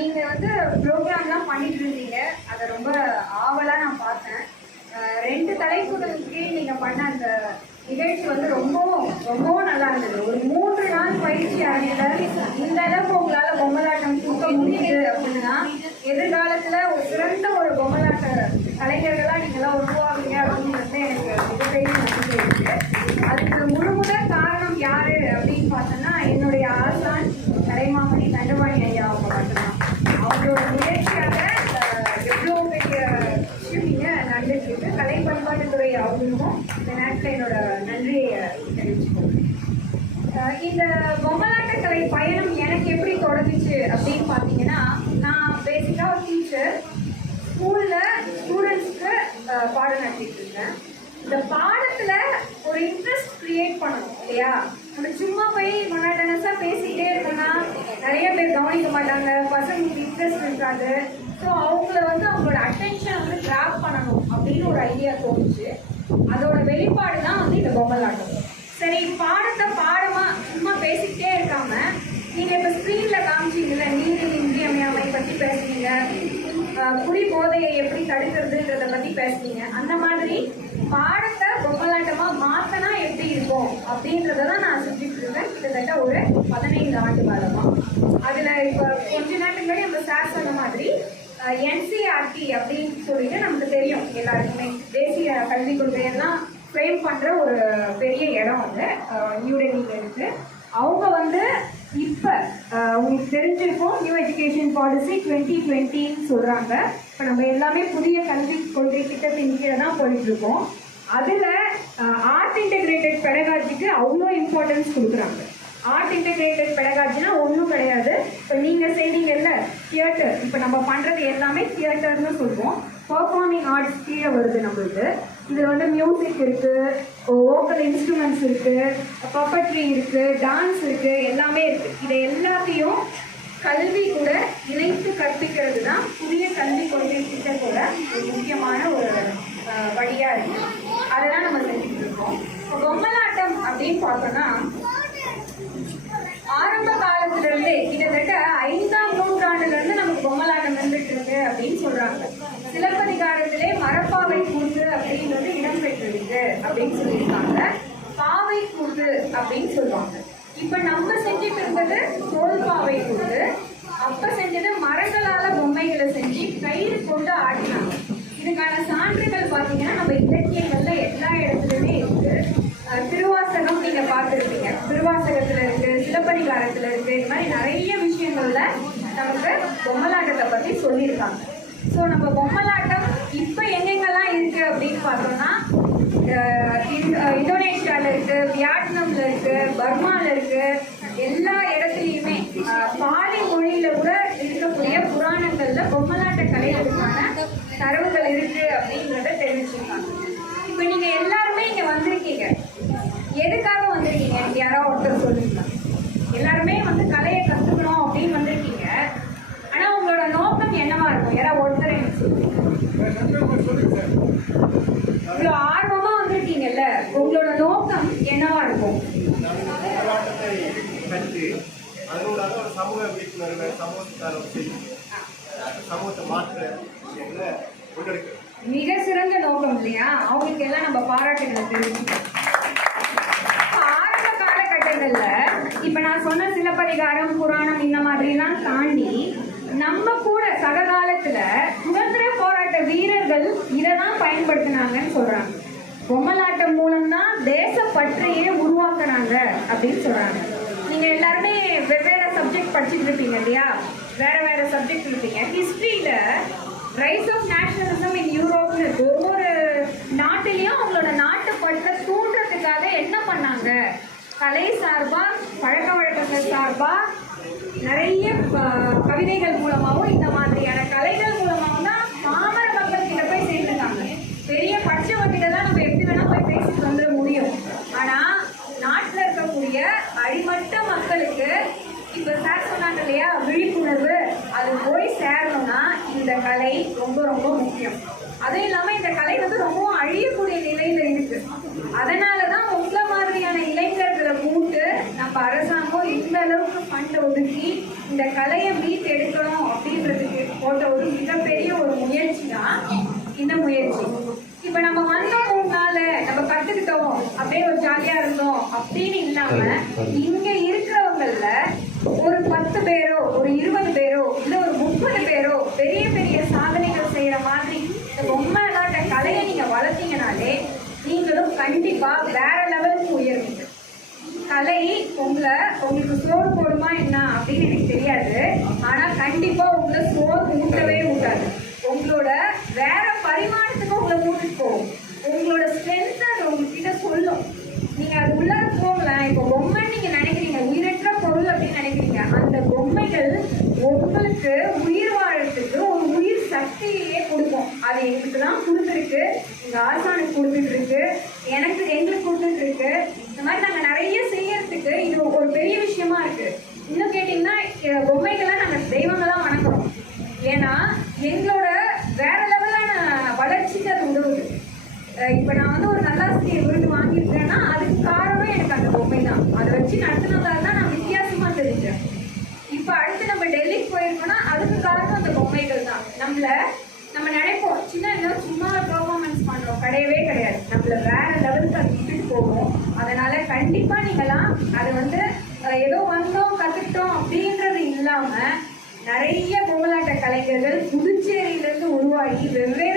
நீங்க வந்து ப்ரோக்ராம்லாம் பண்ணிட்டு இருந்தீங்க. அதை ரொம்ப ஆவலா நான் பார்த்தேன். ரெண்டு தலைப்புகளுக்கு நீங்க பண்ண அந்த நிகழ்ச்சி வந்து ரொம்பவும் ரொம்பவும் நல்லா இருந்தது. ஒரு மூன்று நாள் பயிற்சி அடைந்தால் இந்த அளவுக்கு உங்களால் பொம்மலாட்டம் கொடுக்க முடியுது அப்படின்னா எதிர்காலத்துல ஒரு சிறந்த ஒரு பொம்மலாட்ட கலைஞர்களாக நீங்க எல்லாம் உருவாகுங்க அப்படின்னு வந்து எனக்கு மிகப்பெரிய நம்பிக்கை அதுக்கு முழு முதல் காரணம் யாரு அப்படின்னு பார்த்தோன்னா என்னுடைய ஆசான் கலைமாமணி இருக்கு கலை பண்பாட்டுத்துறை அவங்களுக்கும் இந்த நேரத்தில் என்னோட நன்றியை தெரிவிச்சுக்கோங்க. இந்த பொம்மலாட்டக்கலை பயணம் எனக்கு எப்படி தொடங்குச்சு அப்படின்னு பார்த்தீங்கன்னா நான் பேசிக்காக ஒரு டீச்சர் ஸ்கூலில் ஸ்டூடெண்ட்ஸ்க்கு பாடம் நடத்திட்டு இருக்கேன் இந்த பாடத்தில் ஒரு இன்ட்ரெஸ்ட் க்ரியேட் பண்ணணும் இல்லையா? நம்ம சும்மா போய் மொனாட்டனஸா பேசிக்கிட்டே இருக்கோம்னா நிறைய பேர் கவனிக்க மாட்டாங்க. பசங்களுக்கு இன்ட்ரெஸ்ட் இருக்காது. ஸோ அவங்கள வந்து அவங்களோட அட்டென்ஷன் வந்து கிராப் பண்ணணும் அப்படின்னு ஒரு ஐடியா தோணுச்சு. அதோட வெளிப்பாடு தான் வந்து இந்த பொம்மலாட்டம் சரி பாடத்தை பாடமாக சும்மா பேசிக்கிட்டே இருக்காம நீங்கள் இப்போ ஸ்க்ரீனில் காமிச்சீங்கல்ல நீரின் இன்றியமையாமை பற்றி பேசுனீங்க. குடி போதையை எப்படி தடுக்கிறதுன்றத பற்றி பேசுனீங்க. அந்த மாதிரி பாடத்தை பொம்மலாட்டமாக மாற்றினா இருக்கும் அப்படின்றத தான் நான் செஞ்சுட்டு இருக்கேன் கிட்டத்தட்ட ஒரு பதினைந்து ஆண்டு காலமாக அதில் இப்போ கொஞ்ச நேரத்துக்கு முன்னாடி நம்ம சார் சொன்ன மாதிரி என்சிஆர்டி அப்படின்னு சொல்லிட்டு நமக்கு தெரியும் எல்லாருக்குமே. தேசிய கல்விக் கொள்கையெல்லாம் ஃப்ரேம் பண்ணுற ஒரு பெரிய இடம் வந்து நியூடெல்லியில் இருக்குது அவங்க வந்து இப்போ உங்களுக்கு தெரிஞ்சிருக்கும் நியூ எஜுகேஷன் பாலிசி டுவெண்ட்டி டுவெண்ட்டின்னு சொல்கிறாங்க இப்போ நம்ம எல்லாமே புதிய கல்வி கொள்கை திட்டத்தின் கீழே தான் போயிட்டுருக்கோம். அதில் அவ்வளோ இம்பார்ட்டன்ஸ் கொடுக்குறாங்க. ஆர்ட் இன்டெகிரேட்டட் பெடகாஜினா ஒன்றும் கிடையாது. இப்போ நீங்கள் செய்தீங்கல்ல தியேட்டர் இப்போ நம்ம பண்ணுறது எல்லாமே தியேட்டர்னு சொல்லுவோம். பர்ஃபார்மிங் ஆர்ட்ஸ் கீழே வருது நம்மளுக்கு. இதில் வந்து மியூசிக் இருக்குது ஓக்கல் இன்ஸ்ட்ருமெண்ட்ஸ் இருக்குது பப்பட்ரி இருக்குது டான்ஸ் இருக்குது எல்லாமே இருக்குது இதை எல்லாத்தையும் கல்வி கூட இணைத்து கற்பிக்கிறது தான் புதிய கல்வி கொள்கை திட்டத்தோட ஒரு முக்கியமான ஒரு வழியாக இருக்குது அதெல்லாம் அதை தான் நம்ம செஞ்சுட்டு இருக்கோம். இப்போ பொம்மலாட்டம் அப்படின்னு பார்த்தோம்னா ஆரம்ப காலத்துலேருந்தே கிட்டத்தட்ட ஐந்தாம் நூற்றாண்டுல இருந்து நமக்கு பொம்மலாட்டம் இருந்துட்டு இருக்கு அப்படின்னு சொல்றாங்க. சிலப்பதிகாரத்திலே மரப்பாவை கூத்து அப்படின்றது இடம்பெற்றிருக்கு அப்படின்னு சொல்லியிருக்காங்க. பாவை கூத்து அப்படின்னு சொல்லுவாங்க. இப்ப நம்ம செஞ்சுட்டு இருந்தது திருவாசகத்துல இருக்கு சிலப்பதிகாரத்துல இருக்கு இது மாதிரி நிறைய விஷயங்கள்ல நமக்கு பொம்மலாட்டத்தை பத்தி சொல்லியிருக்காங்க. ஸோ நம்ம பொம்மலாட்டம் இப்போ எங்கெங்கெல்லாம் இருக்கு அப்படின்னு பார்த்தோம்னா அஹ் இந்தோ- இந்தோனேஷியால இருக்கு வியட்நாம்ல இருக்கு பர்மால இருக்கு எல்லா இடத்துலையுமே பாலி மொழியில கூட இருக்கக்கூடிய புராணங்கள்ல பொம்மலாட்ட கலைகளுக்கான தரவுகள் இருக்கு அப்படிங்கிறத தெரிவிச்சிருக்காங்க. இப்போ நீங்க எல்லாருமே இங்க வந்திருக்கீங்க. எதுக்காக வந்திருக்கீங்க எனக்கு யாராவது ஒருத்தர் சொல்லுங்க எல்லாருமே வந்து கலையை கத்துக்கணும் அப்படின்னு வந்திருக்கீங்க. ஆனா உங்களோட நோக்கம் என்னவா இருக்கும்? யாராவது ஒருத்தர் இவ்வளோ ஆர்வமா வந்திருக்கீங்கல்ல. உங்களோட நோக்கம் என்னவா இருக்கும்? ஒரு சமூக விழிப்புணர்வு செய்தி சமூகத்தை மாற்ற விஷயங்களை மிக சிறந்த நோக்கம் இல்லையா? அவங்களுக்கு எல்லாம் நம்ம பாராட்டுகளை தெரிவிக்கணும் இப்ப ஆரம்ப காலகட்டங்கள்ல இப்ப நான் சொன்ன சிலப்பதிகாரம் புராணம் இந்த மாதிரிலாம் தாண்டி நம்ம கூட சககாலத்துல சுதந்திர போராட்ட வீரர்கள் இதை தான் பயன்படுத்தினாங்கன்னு சொல்றாங்க. பொம்மலாட்டம் மூலம்தான் தேசப்பற்றையே உருவாக்குறாங்க அப்படின்னு சொல்றாங்க. நீங்க எல்லாருமே வெவ்வேறு சப்ஜெக்ட் படிச்சுட்டு இருப்பீங்க இல்லையா? வேற வேற சப்ஜெக்ட் இருப்பீங்க. ஹிஸ்டரியில ரைஸ் ஆஃப் நேஷனலிசம் இன் யூரோப்னு ஒவ்வொரு நாட்டிலையும் அவங்களோட நாட்டு பற்ற தூண்டுறதுக்காக என்ன பண்ணாங்க? கலை சார்பாக பழக்க வழக்கங்கள் சார்பாக நிறைய கவிதைகள் மூலமாகவும் இந்த மாதிரியான கலைகள் மூலமாகவும் தான் பாமர மக்கள் கிட்ட போய் சேர்ந்துட்டாங்க பெரிய படிச்சவங்கிட்ட தான் நம்ம எப்படி வேணா போய் பேசிட்டு வந்துட முடியும் ஆனா நாட்டுல இருக்கக்கூடிய அடிமட்ட மக்களுக்கு இப்ப சார் சொன்னாங்க இல்லையா விழிப்புணர்வு அது போய் சேரணும்னா இந்த கலை ரொம்ப ரொம்ப முக்கியம் அதுவும் இல்லாம இந்த கலை வந்து ரொம்பவும் அழியக்கூடிய நிலையில இருக்கு அதனாலதான் உங்களை மாதிரியான இளைஞர்களை கூட்டு நம்ம அரசாங்கம் இந்த அளவு அளவுக்கு ஃபண்ட் ஒதுக்கி இந்த கலையை மீட் எடுக்கணும் அப்படின்றதுக்கு போட்ட ஒரு மிகப்பெரிய ஒரு முயற்சி தான் இந்த முயற்சி இப்ப நம்ம வந்தோம் மூணு நாள் நம்ம கத்துக்கிட்டோம் அப்படியே ஒரு ஜாலியா இருந்தோம் அப்படின்னு இல்லாம இங்க இருக்கிறவங்கல்ல ஒரு பத்து பேரோ ஒரு இருபது பேரோ இல்ல ஒரு முப்பது பேரோ பெரிய பெரிய சாதனைகள் செய்யற மாதிரி இந்த பொம்மை விளையாட்ட கலையை நீங்க வளர்த்தீங்கனாலே நீங்களும் கண்டிப்பா வேற லெவலுக்கு உயர்வீங்க. கலை உங்களை உங்களுக்கு சோறு போடுமா என்ன அப்படின்னு எனக்கு தெரியாது ஆனா கண்டிப்பா உங்களை சோறு ஊட்டவே ஊட்டாது உங்களோட வேற பரிமாணத்துக்கு உங்களை கூட்டிட்டு போகும் உங்களோட ஸ்ட்ரென்த் அது உங்ககிட்ட சொல்லும் நீங்க அது உள்ளார போகலாம் இப்போ பொம்மை நீங்க நினைக்கிறீங்க உயிரற்ற பொருள் அப்படின்னு நினைக்கிறீங்க அந்த பொம்மைகள் உங்களுக்கு உயிர் வாழறதுக்கு ஒரு உயிர் சக்தியே கொடுக்கும். அது எங்களுக்கு தான் கொடுத்துருக்கு. எங்கள் ஆசானுக்கு கொடுத்துட்டு இருக்கு எனக்கு எங்களுக்கு கொடுத்துட்டு இருக்கு இந்த மாதிரி நாங்கள் நிறைய செய்யறதுக்கு இது ஒரு பெரிய விஷயமா இருக்கு. இன்னும் கேட்டிங்கன்னா பொம்மைகளை நாங்கள் நாங்க தெய்வங்களா வணங்குறோம். ஏன்னா எங்களோட வேற லெவலான வளர்ச்சிக்கு அது உதவுது. இப்போ நான் வந்து ஒரு நல்லாசிரியர் விருது வாங்கியிருக்கேன்னா அதுக்கு காரணம் எனக்கு அந்த பொம்மை தான் அதை வச்சு நடத்தினதால தான் நான் வித்தியாசமா தெரிஞ்சேன் இப்ப அடுத்து நம்ம டெல்லிக்கு போயிருக்கோம்னா அதுக்கு காரணம் அந்த பொம்மைகள் தான் நம்மள நம்ம நினைப்போம் சின்ன இன்னும் சும்மா பெர்ஃபார்மன்ஸ் பண்றோம் கிடையவே கிடையாது நம்மள வேற லெவலுக்கு அது விட்டுட்டு போகும். அதனால கண்டிப்பா நீங்களாம் அதை வந்து ஏதோ வந்தோம் கத்துக்கிட்டோம் அப்படின்றது இல்லாம நிறைய கோலாட்ட கலைஞர்கள் புதுச்சேரியிலிருந்து உருவாகி வெவ்வேறு